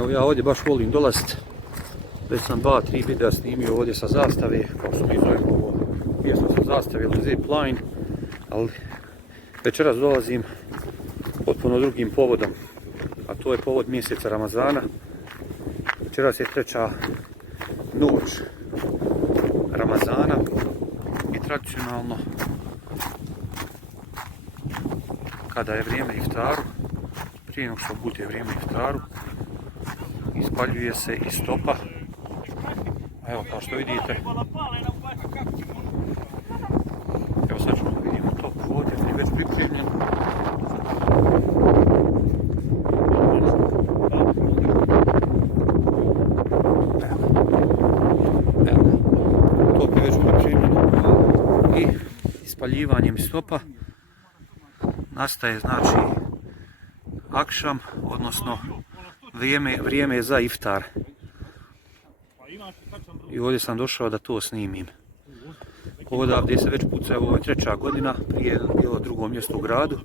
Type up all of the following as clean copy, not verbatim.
Evo ja ovdje baš volim dolaziti. Već sam 2-3 videa snimio ovdje sa zastave, kao što mi zovemo ovo mjesto sa zastave ili zip line, ali večeras dolazim potpuno drugim povodom, a to je povod mjeseca Ramazana. Večeras je treća noć Ramazana i tradicionalno kada je vrijeme iftaru, prije nego što bude vrijeme iftaru, ispaljuje se i stopa. Evo kao što vidite, evo sad ćemo vidimo to ovdje je već pripremljen. Evo, top je već pripremljen i ispaljivanjem stopa nastaje znači akšam, odnosno vrijeme za iftar. I ovdje sam došao da to snimim. Odavdje se već puca, ovo je treća godina, prije je bilo drugo mjesto u gradu,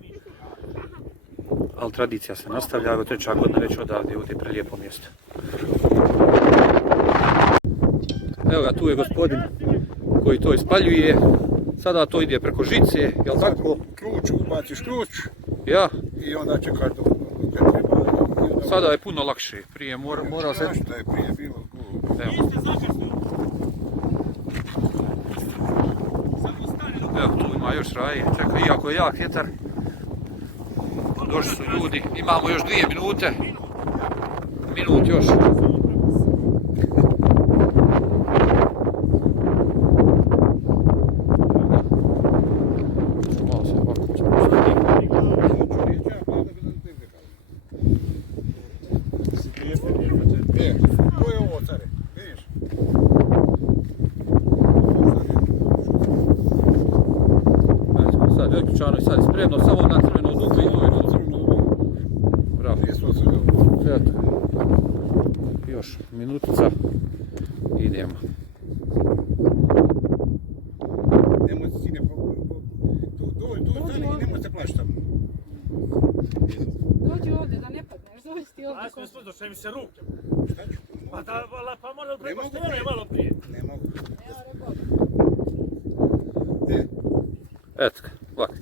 ali tradicija se nastavlja, evo treća godina već odavdje, ovdje je prelijepo mjesto. Evo ga, tu je gospodin koji to ispaljuje. Sada to ide preko žice, jel tako? Ključ, ubaciš ključ. Ja. I onda čekaš dok treba. Sada je puno lakše, prije morao se... Šta je prije bilo? Evo. Evo, tu ima još raje, čekaj, iako je jak vjetar, došli su ljudi, imamo još 2 minute, minut još. Malo se ovako spustiti. Ko je ovo, care? Vidiš? Sad velkičano i sad je spremno, samo na crveno dugme i to je to. Bravo. Eto. Još minutica. Idemo. Nemoj se sine tu stani i nemoj se plašiti tamo. Dođi ovdje da ne padneš, dođi ti ovdje. Ajde, slušaj mi se ruke. Šta ću? Pa moram preko stole malo prije. Ne mogu. Eto ga, ovako.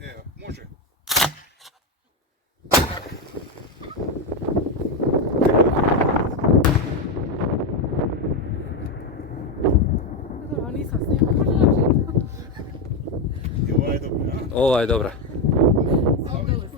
Evo, može. Dobro, nisam snimao, može dođi. I ovo je dobro, a? Ova je dobra. Ovdje dolazi.